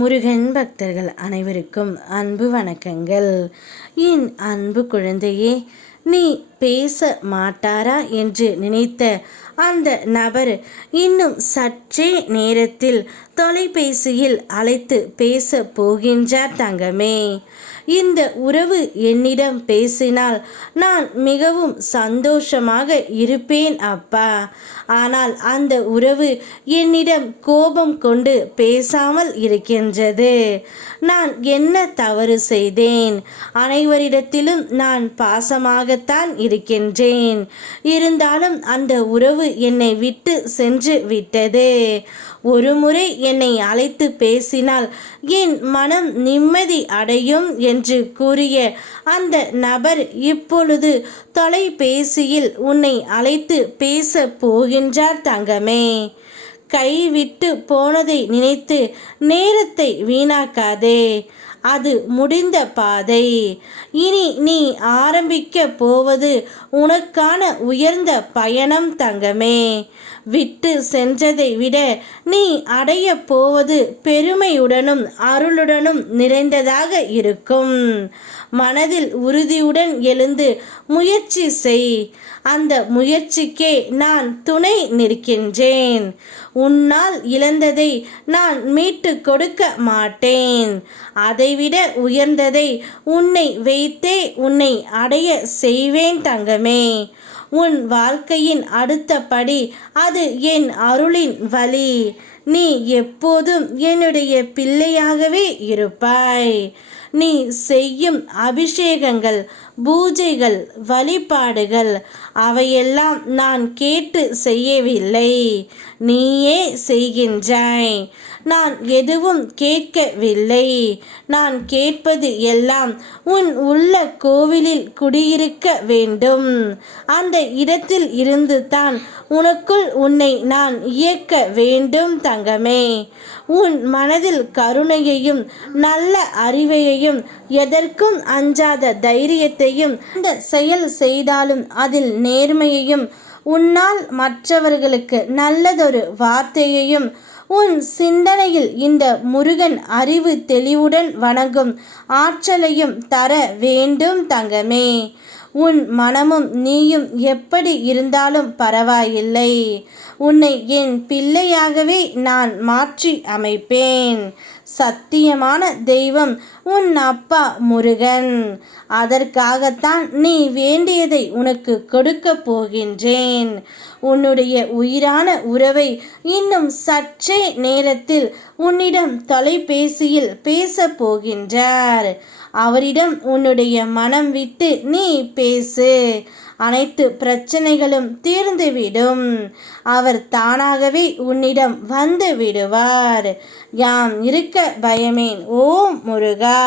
முருகன் பக்தர்கள் அனைவருக்கும் அன்பு வணக்கங்கள். என் அன்பு குழந்தையே, நீ பேச மாட்டாரா என்று நினைத்த அந்த நபர் இன்னும் சற்றே நேரத்தில் தொலைபேசியில் அழைத்து பேச போகின்றார் தங்கமே. இந்த உறவு என்னிடம் பேசினால் நான் மிகவும் சந்தோஷமாக இருப்பேன் அப்பா. ஆனால் அந்த உறவு என்னிடம் கோபம் கொண்டு பேசாமல் இருக்கின்றது. நான் என்ன தவறு செய்தேன்? அனைவரிடத்திலும் நான் பாசமாகத்தான் இருக்கின்றேன். இருந்தாலும் அந்த உறவு என்னை விட்டு சென்று விட்டது. ஒரு முறை என்னை அழைத்து பேசினால் என் மனம் நிம்மதி அடையும் என்று கூறிய அந்த நபர் இப்பொழுது தொலைபேசியில் உன்னை அழைத்து பேச போகின்றார் தங்கமே. கைவிட்டு போனதை நினைத்து நேரத்தை வீணாக்காதே. அது முடிந்த பாதை. இனி நீ ஆரம்பிக்க போவது உனக்கான உயர்ந்த பயணம் தங்கமே. விட்டு சென்றதை விட நீ அடைய போவது பெருமையுடனும் அருளுடனும் நிறைந்ததாக இருக்கும். மனதில் உறுதியுடன் எழுந்து முயற்சி செய். அந்த முயற்சிக்கே நான் துணை நிற்கின்றேன். உன்னால் இழந்ததை நான் மீட்டு கொடுக்க மாட்டேன். அதைவிட உயர்ந்ததை உன்னை வைத்தே உன்னை அடைய செய்வேன் தங்கமே. உன் வாழ்க்கையின் அடுத்த படி அது என் அருளின் வழி. நீ எப்போதும் என்னுடைய பிள்ளையாகவே இருப்பாய். நீ செய்யும் அபிஷேகங்கள், பூஜைகள், வழிபாடுகள் அவையெல்லாம் நான் கேட்டு செய்யவில்லை, நீயே செய்கின்றாய். நான் எதுவும் கேட்கவில்லை. நான் கேட்பது எல்லாம் உன் உள்ள கோவிலில் குடியிருக்க வேண்டும். அந்த இடத்தில் இருந்து தான் உனக்குள் உன்னை நான் இயக்க வேண்டும் தங்கமே. உன் மனதில் கருணையையும் நல்ல அறிவையையும் எதற்கும் அஞ்சாத தைரியத்தையும் இந்த செயல் செய்தாலும் அதில் நேர்மையையும் உன்னால் மற்றவர்களுக்கு நல்லதொரு வார்த்தையையும் உன் சிந்தனையில் இந்த முருகன் அறிவு தெளிவுடன் வணங்கும் ஆற்றலையும் தர வேண்டும் தங்கமே. உன் மனமும் நீயும் எப்படி இருந்தாலும் பரவாயில்லை. உன்னை என் பிள்ளையாகவே நான் மாற்றி அமைப்பேன். சத்தியமான தெய்வம் உன் அப்பா முருகன். அதற்காகத்தான் நீ வேண்டியதை உனக்கு கொடுக்க போகின்றேன். உன்னுடைய உயிரான உறவை இன்னும் சற்றே நேரத்தில் உன்னிடம் தொலைபேசியில் பேச போகின்றார். அவரிடம் உன்னுடைய மனம் விட்டு நீ பேசு. அனைத்து பிரச்சனைகளும் தீர்ந்துவிடும். அவர் தானாகவே உன்னிடம் வந்து விடுவார். யாம் இருக்க பயமேன். ஓம் முருகா.